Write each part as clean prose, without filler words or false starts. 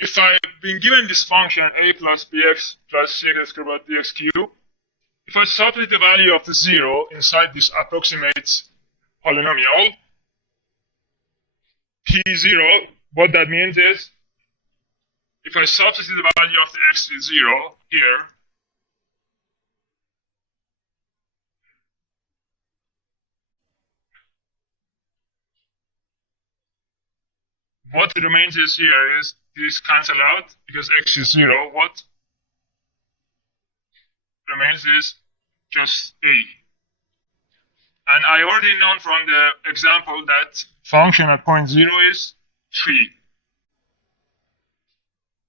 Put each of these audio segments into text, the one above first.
if I've been given this function a plus bx plus cx squared by dx cubed, if I substitute the value of the 0 inside this approximate polynomial, p0, what that means is, if I substitute the value of the x to 0 here, what remains is here is this cancel out because x is 0. What remains is just a. And I already know from the example that function at point 0 is 3.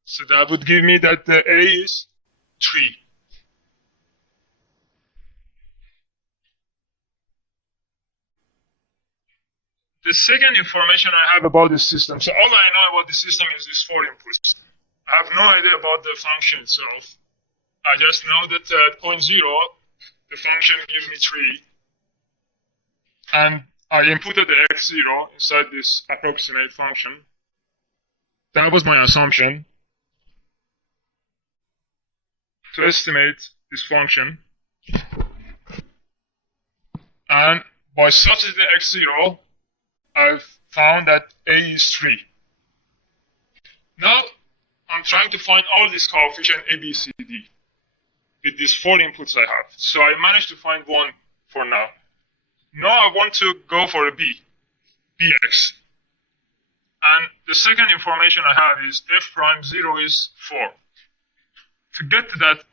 So that would give me that the a is 3. The second information I have about this system, so all I know about the system is these 4 inputs. I have no idea about the function itself. I just know that at point 0, the function gives me 3. And I inputted the x0 inside this approximate function. That was my assumption to estimate this function. And by substituting x0, I've found that a is 3. Now, I'm trying to find all these coefficients a, b, c, d with these 4 inputs I have. So I managed to find one for now. Now I want to go for a b, bx. And the second information I have is f prime 0 is 4. To get to that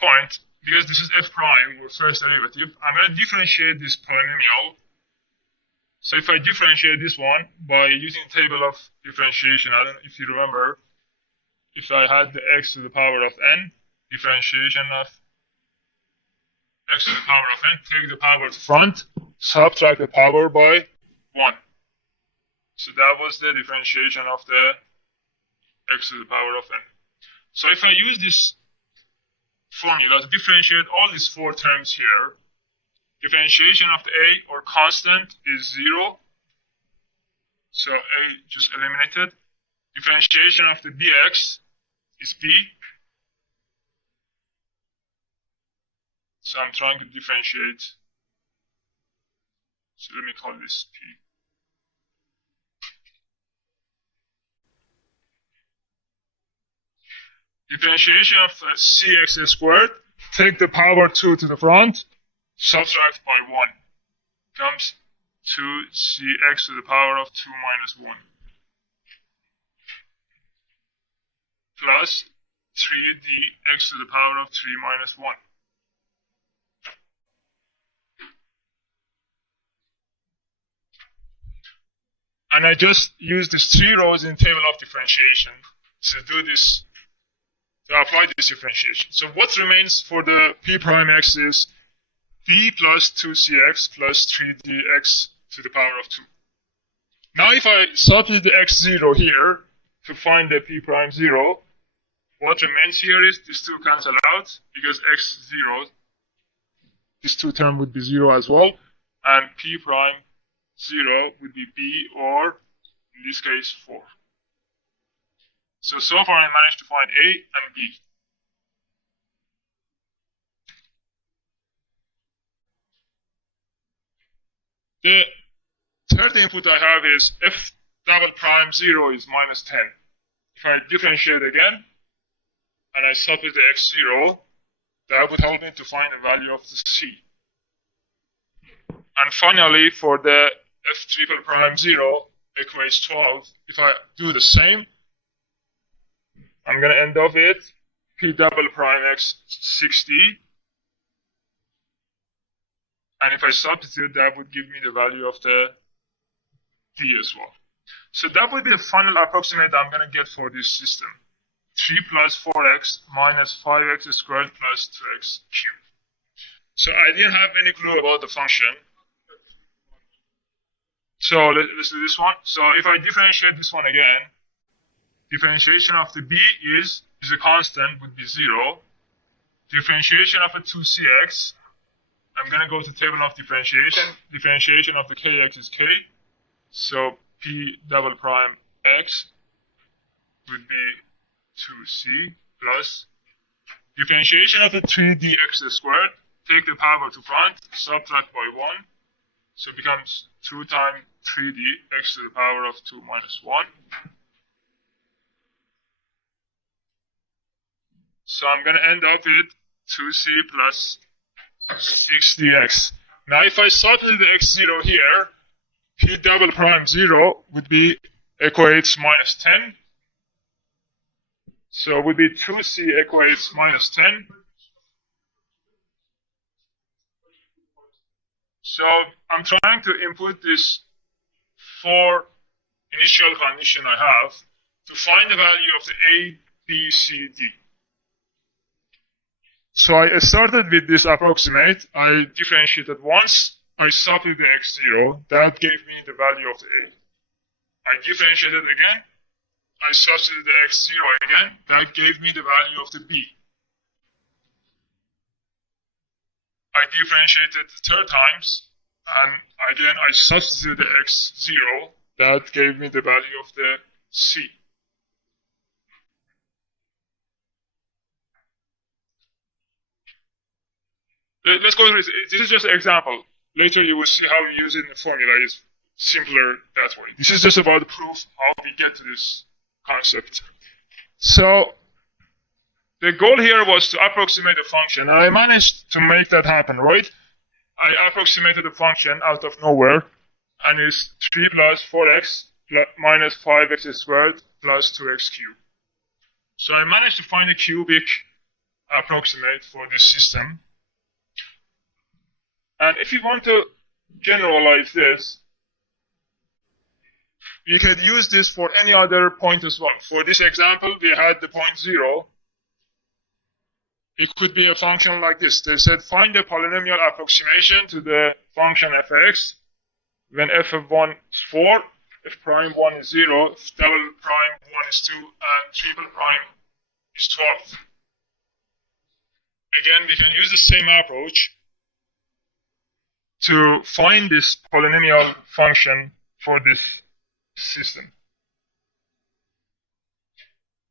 point, because this is f prime, or first derivative, I'm going to differentiate this polynomial. So if I differentiate this one by using table of differentiation, I don't know if you remember, if I had the x to the power of n, differentiation of x to the power of n, take the power to front, subtract the power by 1. So that was the differentiation of the x to the power of n. So if I use this formula to differentiate all these 4 terms here, differentiation of the a, or constant, is 0. So a just eliminated. Differentiation of the bx is b. So I'm trying to differentiate. So let me call this p. Differentiation of cx squared, take the power 2 to the front, subtract by 1, comes 2cx to the power of 2 minus 1, plus 3dx to the power of 3 minus 1. And I just use these 3 rows in table of differentiation to do this, to apply this differentiation. So what remains for the p prime x is b plus 2cx plus 3dx to the power of 2. Now if I substitute the x0 here to find the p prime 0, what remains here is these 2 cancel out because x0, this 2 term would be 0 as well, and p prime 0 would be b, or in this case 4. So far I managed to find a and b. The third input I have is f double prime 0 is minus 10. If I differentiate again, and I substitute the x0, that would help me to find the value of the c. And finally, for the f triple prime 0 equates 12, if I do the same, I'm going to end up with p double prime x 60. And if I substitute, that would give me the value of the d as well. So that would be the final approximate I'm going to get for this system. 3 plus 4x minus 5x squared plus 2x cubed. So I didn't have any clue about the function. So let's do this one. So if I differentiate this one again, differentiation of the b is a constant, would be 0. Differentiation of a 2cx, I'm going to go to table of differentiation. Differentiation of the kx is k. So p double prime x would be 2c plus differentiation of the 3dx squared, take the power to front, subtract by 1, so it becomes 2 times 3dx to the power of 2 minus 1. So I'm going to end up with 2c plus 6dx. Now if I substitute the x0 here, p double prime 0 would be equates minus 10. So it would be 2c equates minus 10. So I'm trying to input this 4 initial condition I have to find the value of the A, B, C, D. So I started with this approximate. I differentiated once. I substituted the x0. That gave me the value of the A. I differentiated again. I substituted the x0 again. That gave me the value of the B. I differentiated the third times. And again, I substituted the x0. That gave me the value of the C. Let's go through this. This is just an example. Later you will see how we use it in the formula. It's simpler that way. This is just about the proof how we get to this concept. So the goal here was to approximate a function. And I managed to make that happen, right? I approximated a function out of nowhere. And it's 3 plus 4x minus 5x squared plus 2x cubed. So I managed to find a cubic approximate for this system. And if you want to generalize this, you could use this for any other point as well. For this example, we had the point 0. It could be a function like this. They said find a polynomial approximation to the function f(x) when f of 1 is 4, f prime 1 is 0, if double prime 1 is 2, and triple prime is 12. Again, we can use the same approach to find this polynomial function for this system.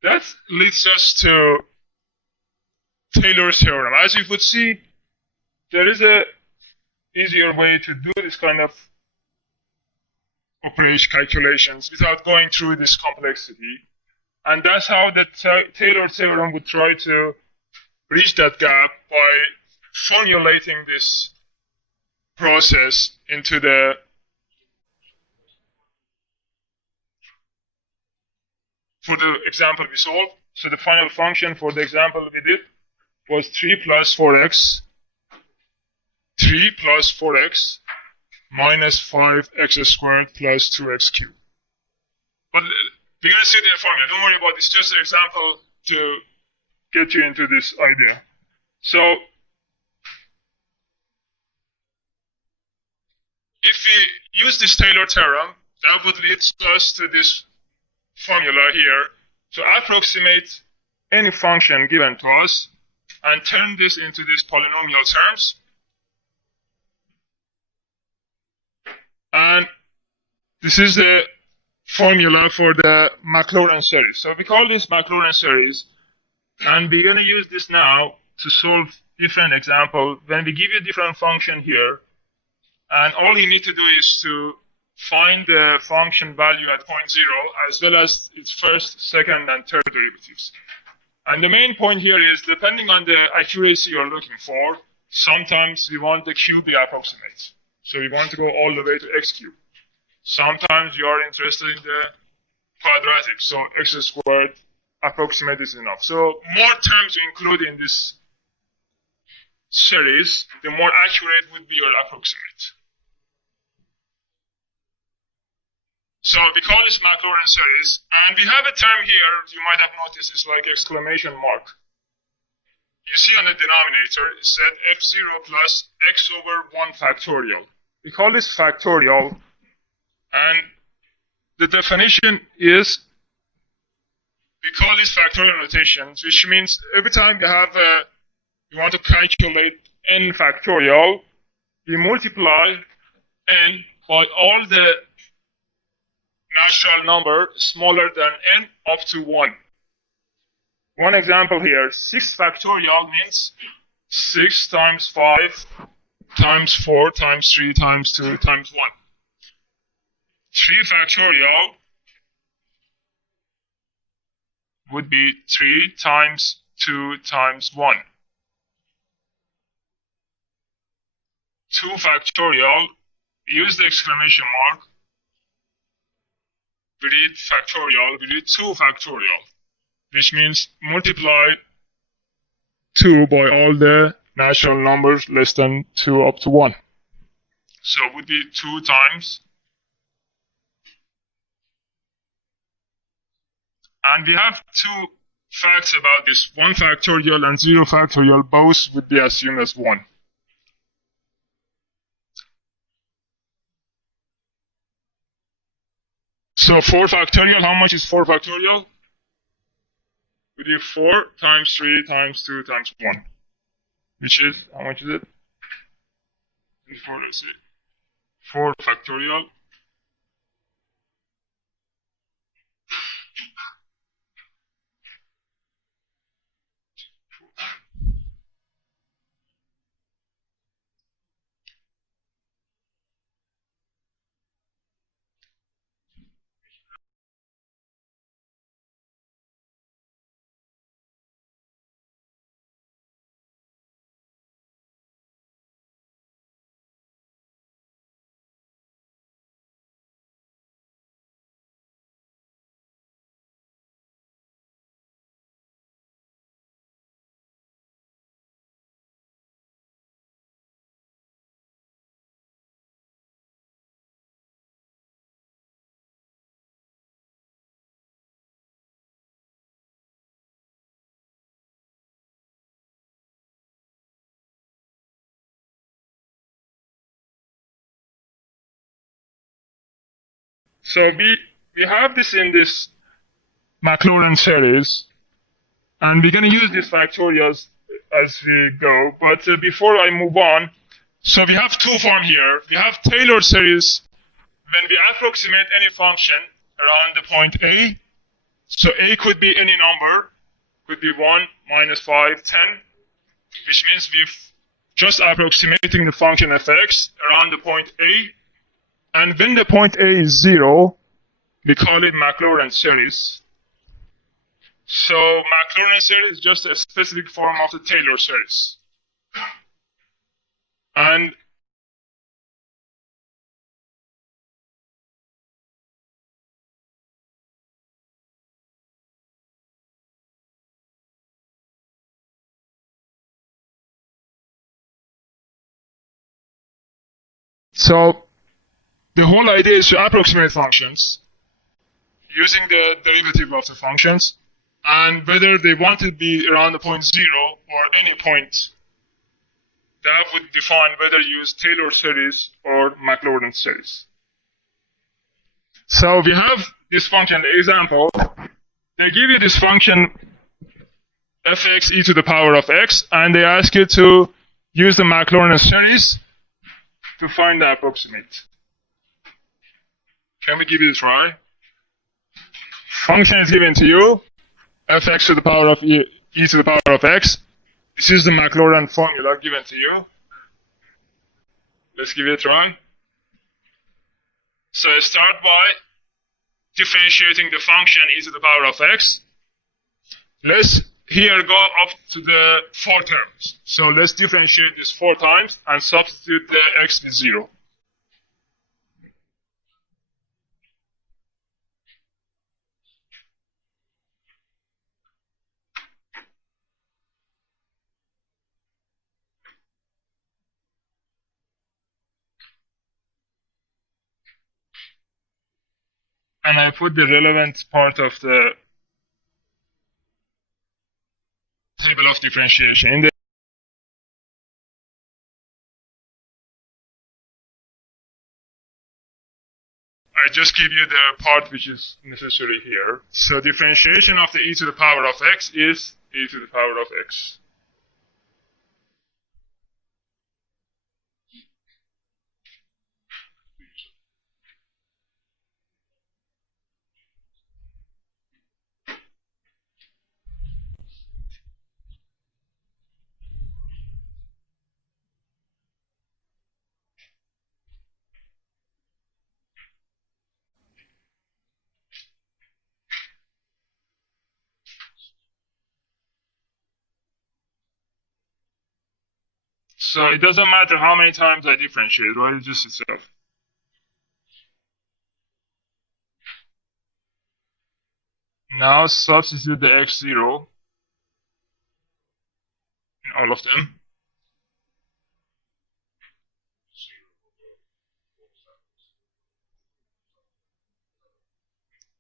That leads us to Taylor's theorem. As you would see, there is an easier way to do this kind of operation calculations without going through this complexity. And that's how the Taylor theorem would try to bridge that gap by formulating this process into the for the example we solved. So the final function for the example we did was 3 plus 4x minus 5x squared plus 2x cubed. But we're going to see it in the formula. Don't worry about this. Just an example to get you into this idea. So if we use this Taylor theorem, that would lead us to this formula here to approximate any function given to us and turn this into these polynomial terms. And this is the formula for the Maclaurin series. So we call this Maclaurin series, and we're going to use this now to solve different example. When we give you a different function here, and all you need to do is to find the function value at point 0, as well as its first, second, and third derivatives. And the main point here is, depending on the accuracy you're looking for, sometimes we want the cubic approximate. So we want to go all the way to x cubed. Sometimes you are interested in the quadratic, so x squared approximate is enough. So more terms you include in this series, the more accurate would be your approximate. So we call this Maclaurin series, and we have a term here you might have noticed, it's like exclamation mark. You see on the denominator, it said f0 plus x over 1 factorial. We call this factorial, and the definition is, we call these factorial notations, which means every time you want to calculate n factorial, we multiply n by all the natural number smaller than n up to 1. One example here, 6 factorial means 6 times 5 times 4 times 3 times 2 times 1. 3 factorial would be 3 times 2 times 1. 2 factorial, use the exclamation mark. We read factorial, we read 2 factorial, which means multiply 2 by all the natural numbers less than 2 up to 1. So it would be 2 times. And we have 2 facts about this. 1 factorial and 0 factorial both would be assumed as 1. So 4 factorial, how much is 4 factorial? Would be 4 times 3 times 2 times 1. Which is, how much is it? 4, let's see. 4 factorial. So we have this in this Maclaurin series, and we're going to use these factorials as we go. But before I move on, so we have 2 forms here. We have Taylor series when we approximate any function around the point A. So A could be any number, could be 1, minus 5, 10, which means we're just approximating the function f(x) around the point A. And when the point A is 0, we call it Maclaurin series. So Maclaurin series is just a specific form of the Taylor series. And so the whole idea is to approximate functions using the derivative of the functions, and whether they want to be around the point 0 or any point, that would define whether you use Taylor series or Maclaurin series. So we have this function, the example. They give you this function f(x) e to the power of x, and they ask you to use the Maclaurin series to find the approximate. Can we give it a try? Function is given to you, f(x) to the power of e to the power of x. This is the Maclaurin formula given to you. Let's give it a try. So start by differentiating the function e to the power of x. Let's here go up to the 4 terms. So let's differentiate this 4 times and substitute the x with 0. And I put the relevant part of the table of differentiation in the I just give you the part which is necessary here. So differentiation of the e to the power of x is e to the power of x. So it doesn't matter how many times I differentiate, right? It's just itself. Now substitute the x0 in all of them.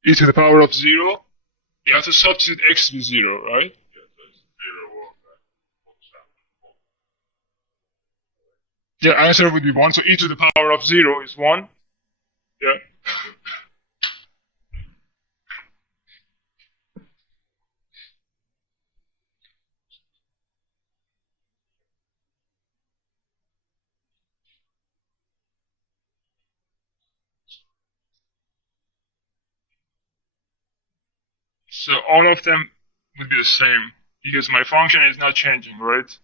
E to the power of 0. You have to substitute x with 0, right? The answer would be 1. So e to the power of 0 is 1. Yeah. So all of them would be the same because my function is not changing, right?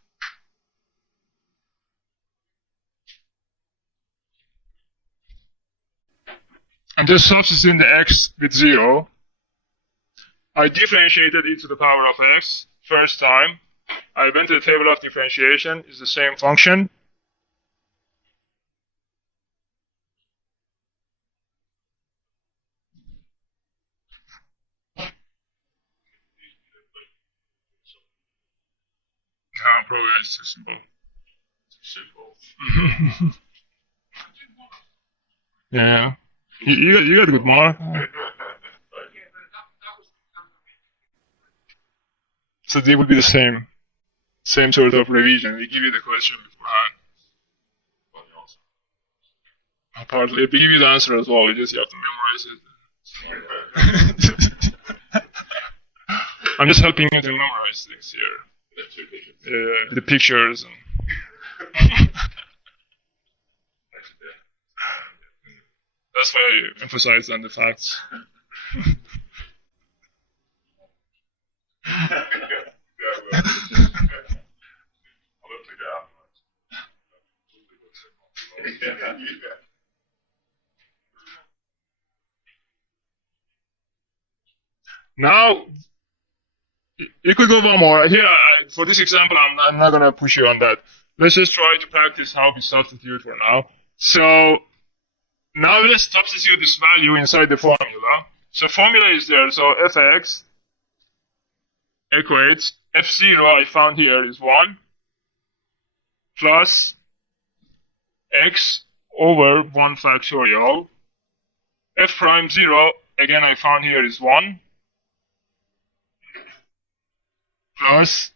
I'm just substituting the x with 0. I differentiated e to the power of x first time. I went to the table of differentiation. It's the same function. No, probably it's too simple. Yeah. You got a good mark. So they would be the same sort of revision. We give you the question beforehand. Partly, we give you the answer as well. You just have to memorize it. I'm just helping you to memorize things here. The pictures. That's why I emphasize on the facts. Now, you could go one more. Here, for this example, I'm not going to push you on that. Let's just try to practice how we substitute for now. So, now let's substitute this value inside the formula. So formula is there. So fx equates f0 I found here is 1 plus x over 1 factorial. F prime 0, again I found here is 1 plus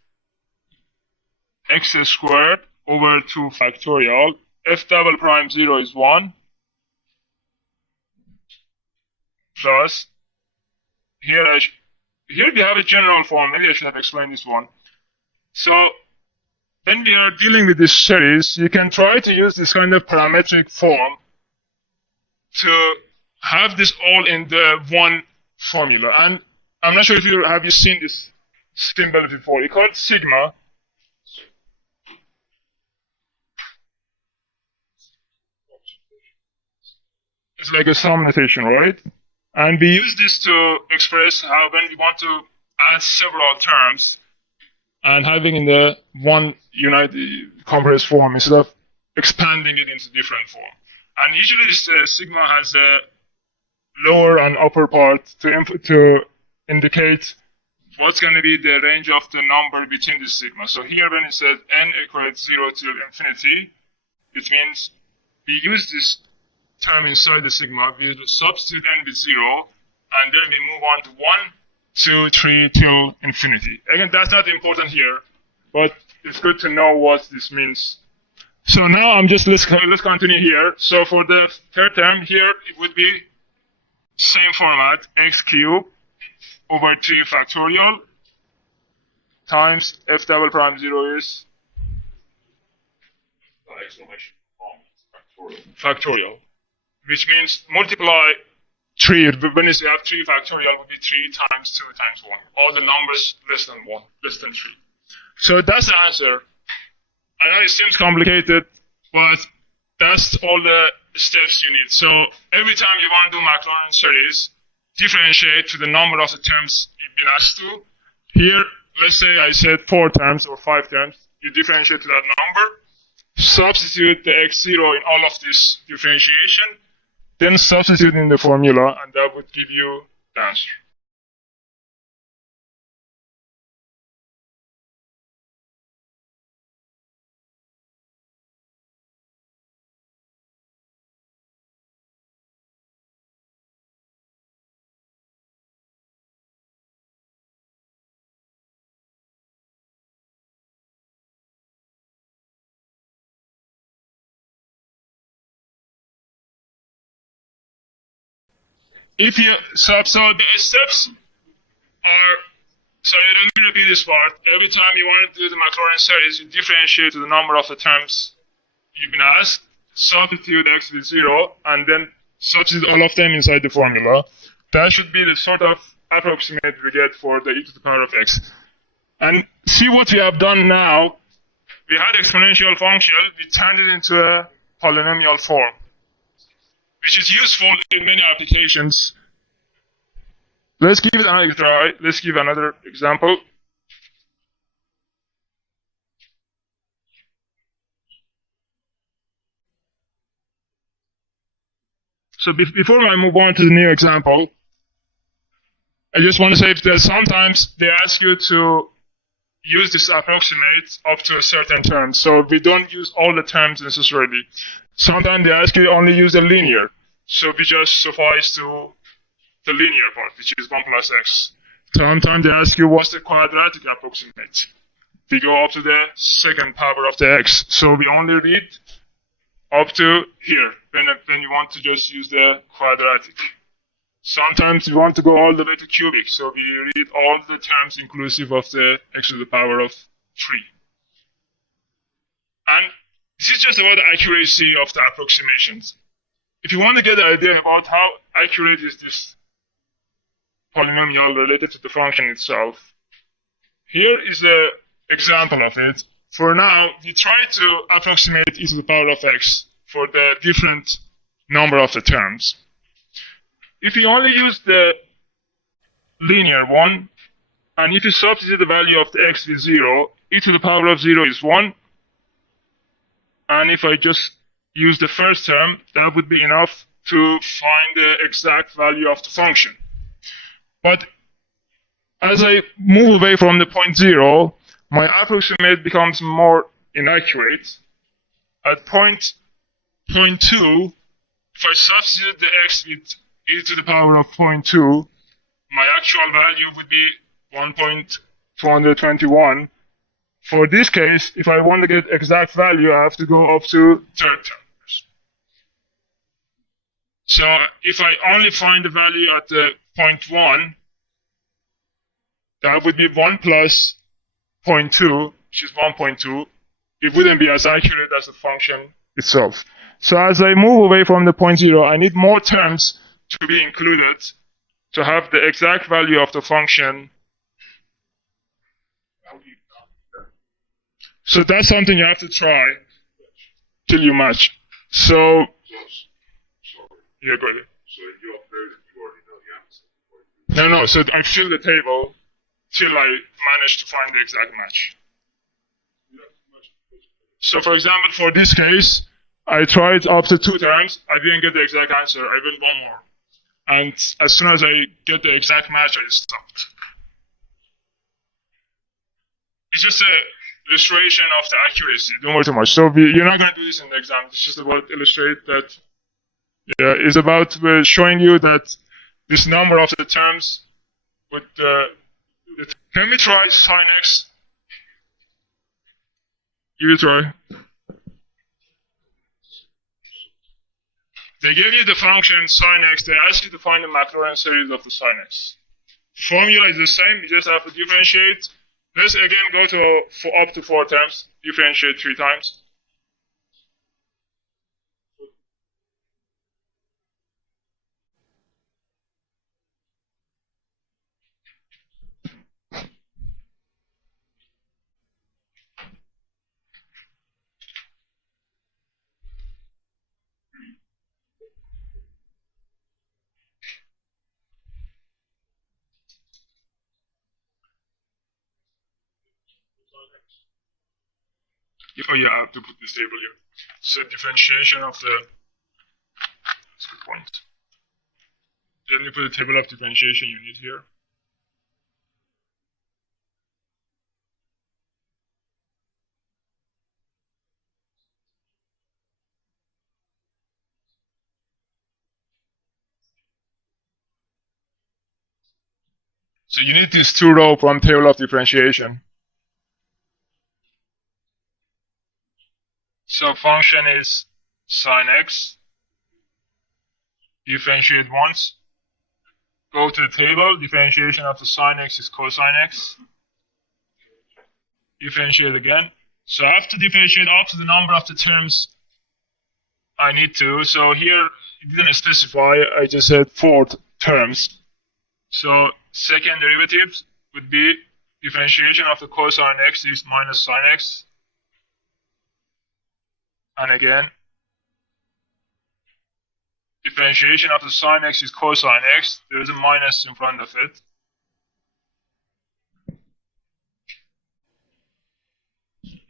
x squared over 2 factorial. F double prime 0 is 1 plus, here we have a general form. Maybe I should have explained this one. So when we are dealing with this series, you can try to use this kind of parametric form to have this all in the one formula. And I'm not sure if you have seen this symbol before. It's called sigma. It's like a sum notation, right? And we use this to express how when we want to add several terms and having in the one united compressed form instead of expanding it into different form. And usually this sigma has a lower and upper part to indicate what's going to be the range of the number between the sigma. So here when it says n equals 0 till infinity, it means we use this term inside the sigma, we substitute n with 0, and then we move on to 1, 2, 3 till infinity. Again, that's not important here, but it's good to know what this means. So now let's continue here. So for the third term here, it would be same format, x cubed over 3 factorial times f double prime 0 is factorial. Which means multiply 3. When you have 3 factorial, would be 3 times 2 times 1. All the numbers less than 1, less than 3. So that's the answer. I know it seems complicated, but that's all the steps you need. So every time you want to do Maclaurin series, differentiate to the number of the terms you've been asked to. Here, let's say I said 4 terms or 5 terms. You differentiate to that number. substitute the x0 in all of this differentiation, then substitute in the formula, and that would give you the answer. If you so the steps are, sorry, let me repeat this part. Every time you want to do the Maclaurin series, you differentiate the number of the terms you've been asked, substitute x with 0, and then substitute all of them inside the formula. That should be the sort of approximate we get for the e to the power of x. And see what we have done now. We had exponential function, we turned it into a polynomial form, which is useful in many applications. Let's give it another try. Let's give another example. So before I move on to the new example, I just want to say that sometimes they ask you to use this approximate up to a certain term. So we don't use all the terms necessarily. Sometimes they ask you to only use the linear. So we just suffice to the linear part, which is 1 plus x. Sometimes they ask you what's the quadratic approximate. We go up to the second power of the x. So we only read up to here, when you want to just use the quadratic. Sometimes we want to go all the way to cubic, so we read all the terms inclusive of the x to the power of 3. And this is just about the accuracy of the approximations. If you want to get an idea about how accurate is this polynomial related to the function itself, here is an example of it. For now, we try to approximate e to the power of x for the different number of the terms. If you only use the linear one, and if you substitute the value of the x with 0, e to the power of 0 is 1. And if I just use the first term, that would be enough to find the exact value of the function. But as I move away from the point 0, my approximate becomes more inaccurate. At point 2, if I substitute the x with e to the power of 0.2, my actual value would be 1.221. For this case, if I want to get exact value, I have to go up to third term. So if I only find the value at the point 1, that would be 1 plus 0.2, which is 1.2. It wouldn't be as accurate as the function itself. So as I move away from the point 0, I need more terms to be included to have the exact value of the function. So that's something you have to try till you match. So, yeah, go ahead. So you already know the answer. No, so I fill the table till I manage to find the exact match. So for example, for this case, I tried up to 2 times. I didn't get the exact answer. I went 1 more. And as soon as I get the exact match, I stopped. It's just a illustration of the accuracy. Don't worry too much. So you're not going to do this in the exam. It's just about illustrate that. Yeah, it's about showing you that this number of the terms with can we try sine x? You will try. They give you the function sine x. They ask you to find the Maclaurin series of the sine x. Formula is the same. You just have to differentiate. Let's again go to up to 4 terms. Differentiate 3 times. Oh yeah, I have to put this table here. So differentiation of the, that's a good point. Let me put the table of differentiation unit here. So you need these two rows from table of differentiation. So function is sine x. Differentiate once. Go to the table. Differentiation of the sine x is cosine x. Differentiate again. So I have to differentiate up to the number of the terms I need to. So here it didn't specify. I just said 4 terms. So second derivative would be differentiation of the cosine x is minus sine x. And again, differentiation of the sine x is cosine x. There is a minus in front of it.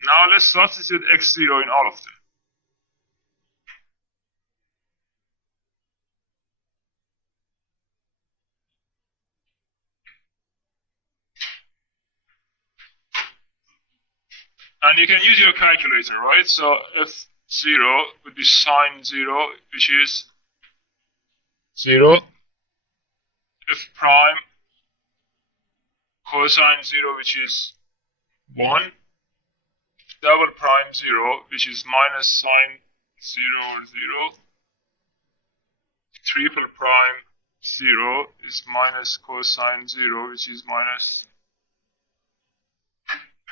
Now let's substitute x0 in all of them. And you can use your calculator, right? So f0 would be sine 0, which is 0. F prime cosine 0, which is 1. Double prime 0, which is minus sine 0 or 0. Triple prime 0 is minus cosine 0, which is minus.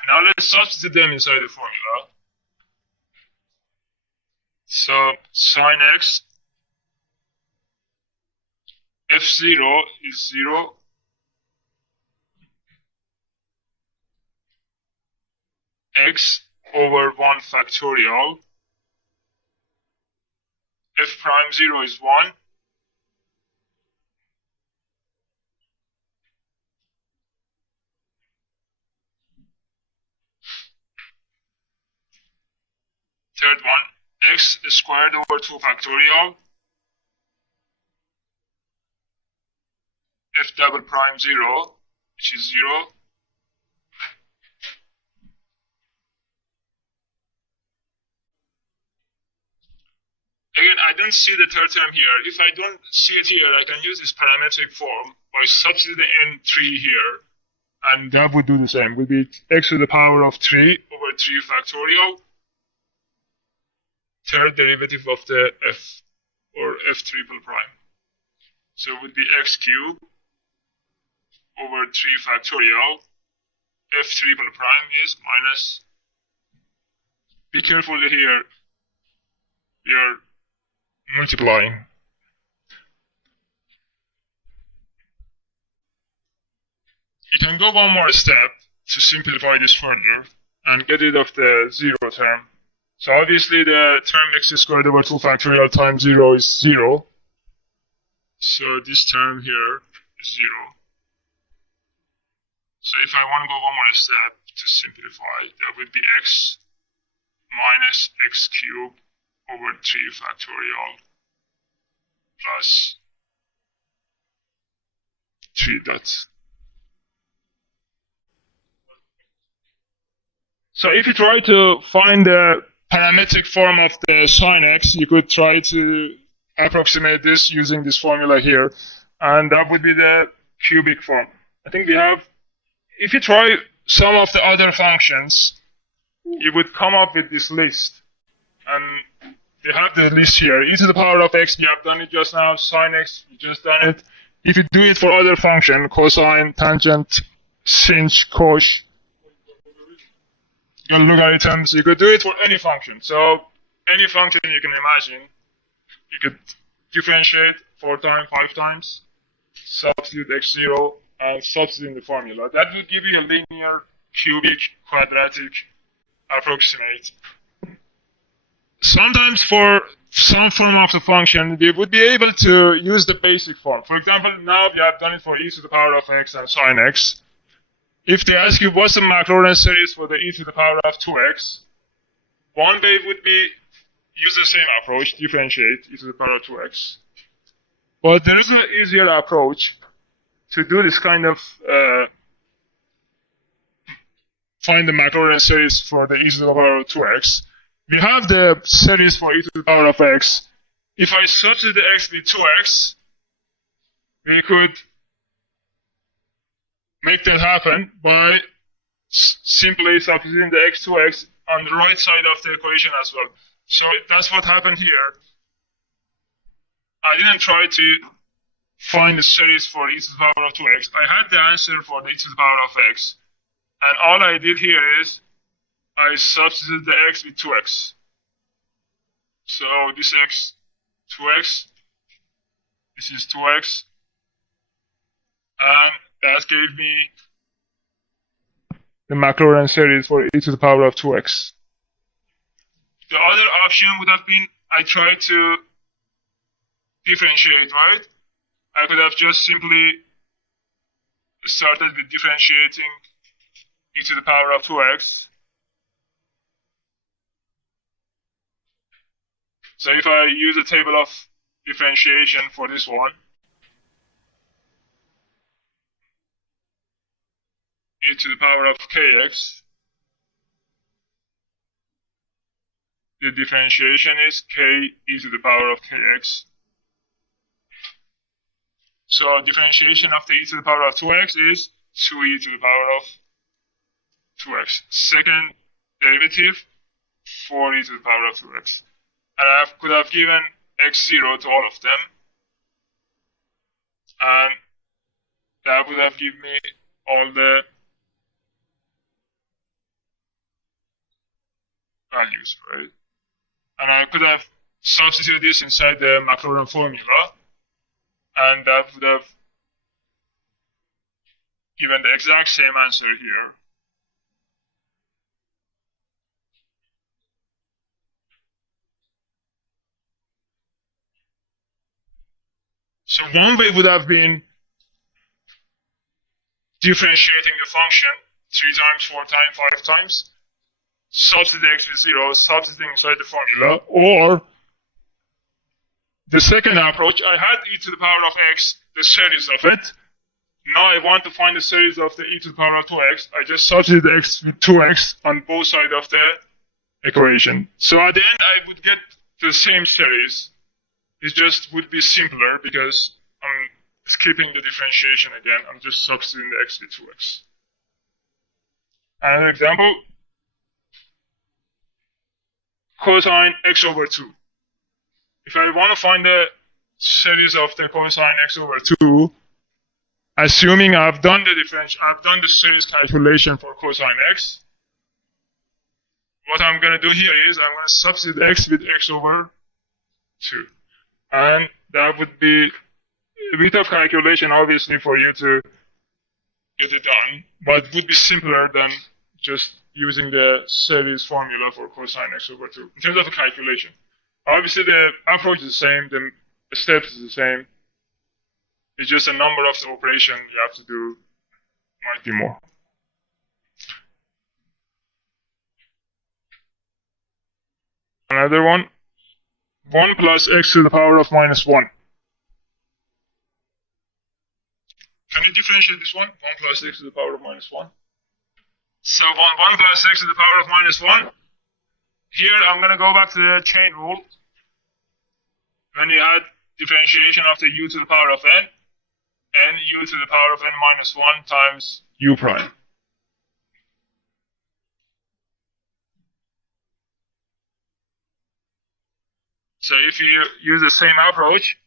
Now let's substitute them inside the formula. So sine x, f0 is 0. X over 1 factorial. F prime 0 is 1. Third one, x squared over 2 factorial. F double prime 0, which is 0. Again, I don't see the third term here. If I don't see it here, I can use this parametric form by substituting n3 here. And that would do the same. It would be x to the power of 3 over 3 factorial. Third derivative of the f, or f triple prime. So it would be x cubed over 3 factorial. F triple prime is minus. Be careful here. We are multiplying. You can go one more step to simplify this further and get rid of the 0 term. So obviously the term x squared over 2 factorial times 0 is 0. So this term here is 0. So if I want to go one more step to simplify, that would be x minus x cubed over 3 factorial plus 3 dots. So if you try to find the parametric form of the sine x, you could try to approximate this using this formula here, and that would be the cubic form. I think we have, if you try some of the other functions, you would come up with this list. And we have the list here. E to the power of x, we have done it just now. Sine x, we just done it. If you do it for other function, cosine, tangent, sinh, cosh, logarithms, you could do it for any function. So any function you can imagine, you could differentiate 4 times, 5 times, substitute x0, and substitute in the formula. That would give you a linear, cubic, quadratic approximate. Sometimes for some form of the function, we would be able to use the basic form. For example, now we have done it for e to the power of x and sine x. If they ask you what's the Maclaurin series for the e to the power of 2x, One way would be use the same approach, differentiate e to the power of 2x. But there is an easier approach to do this kind of find the Maclaurin series for the e to the power of 2x. We have the series for e to the power of x. If I substitute the x with 2x, we could make that happen by simply substituting the x 2x on the right side of the equation as well. So that's what happened here. I didn't try to find the series for e to the power of 2x. I had the answer for the e to the power of x. And all I did here is I substituted the x with 2x. So this x, 2x, this is 2x, and that gave me the Maclaurin series for e to the power of 2x. The other option would have been I tried to differentiate, right? I could have just simply started with differentiating e to the power of 2x. So if I use a table of differentiation for this one, e to the power of kx, the differentiation is k e to the power of kx. So differentiation of the e to the power of 2x is 2e to the power of 2x. Second derivative, 4e to the power of 2x. And I could have given x0 to all of them. And that would have given me all the values, right? And I could have substituted this inside the Maclaurin formula. And that would have given the exact same answer here. So one way would have been differentiating the function 3 times, 4 times, 5 times, substitute x with 0, substituting inside the formula, or the second approach, I had e to the power of x, the series of it. Now I want to find the series of the e to the power of 2x. I just substitute x with 2x on both sides of the equation. So at the end, I would get the same series. It just would be simpler because I'm skipping the differentiation again. I'm just substituting the x with 2x. Another example, cosine x over 2. If I want to find the series of the cosine x over 2, assuming I've done the series calculation for cosine x, what I'm going to do here is I'm going to substitute x with x over 2. And that would be a bit of calculation, obviously, for you to get it done, but it would be simpler than just using the series formula for cosine x over 2 in terms of the calculation. Obviously, the approach is the same, the steps is the same. It's just a number of the operation you have to do might be more. Another one, 1 plus x to the power of minus 1. Can you differentiate this one? 1 plus x to the power of minus 1. So 1 plus x to the power of minus 1. Here I'm going to go back to the chain rule. When you add differentiation of the u to the power of n, and u to the power of n minus 1 times u prime. So if you use the same approach,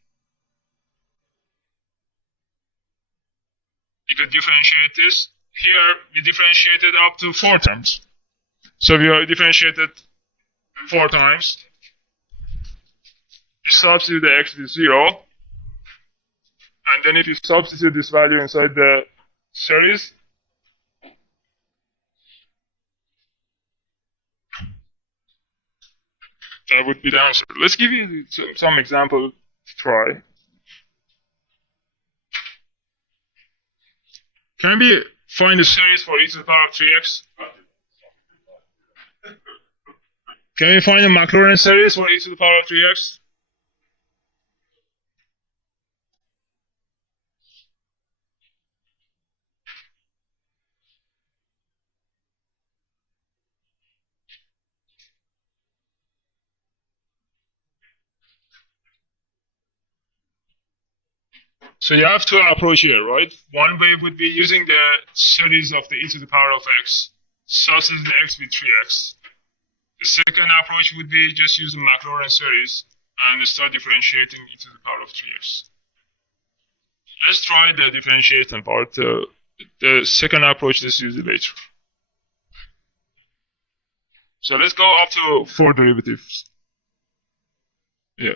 you can differentiate this. Here, we differentiated up to 4 terms. So we differentiated 4 times. You substitute the x with 0. And then if you substitute this value inside the series, that would be the answer. Let's give you some example to try. Can we find the series for e to the power of 3x? Can we find the Maclaurin series for e to the power of 3x? So you have two approaches here, right? One way would be using the series of the e to the power of x, substitute the x with 3x. The second approach would be just use the Maclaurin series and start differentiating e to the power of 3x. Let's try the differentiation part. The second approach, let's use it later. So let's go up to 4 derivatives. Yeah.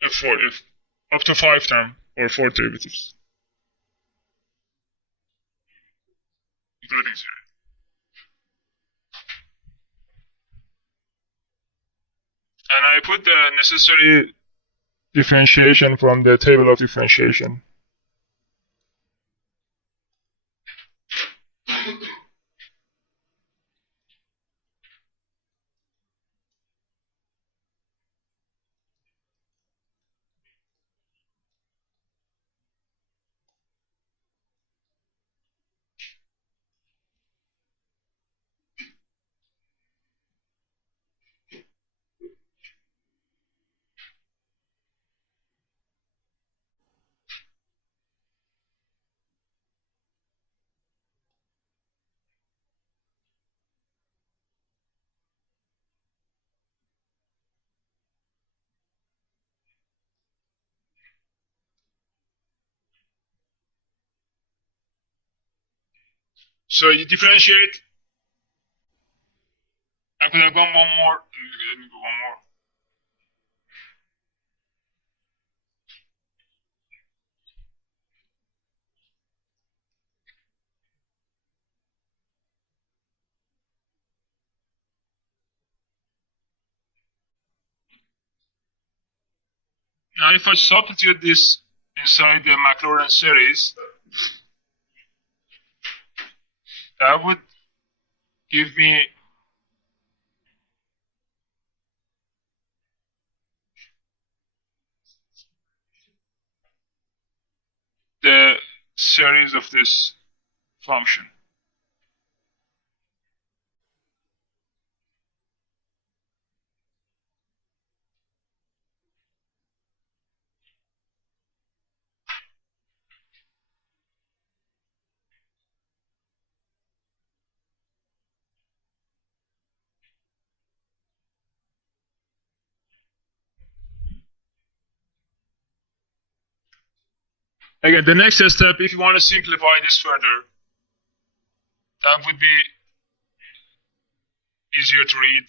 If up to 5 terms or 4 derivatives. Including 0. And I put the necessary differentiation from the table of differentiation. So you differentiate. I could have gone one more. Let me go one more. Now if I substitute this inside the Maclaurin series, that would give me the series of this function. Again, the next step, if you want to simplify this further, that would be easier to read.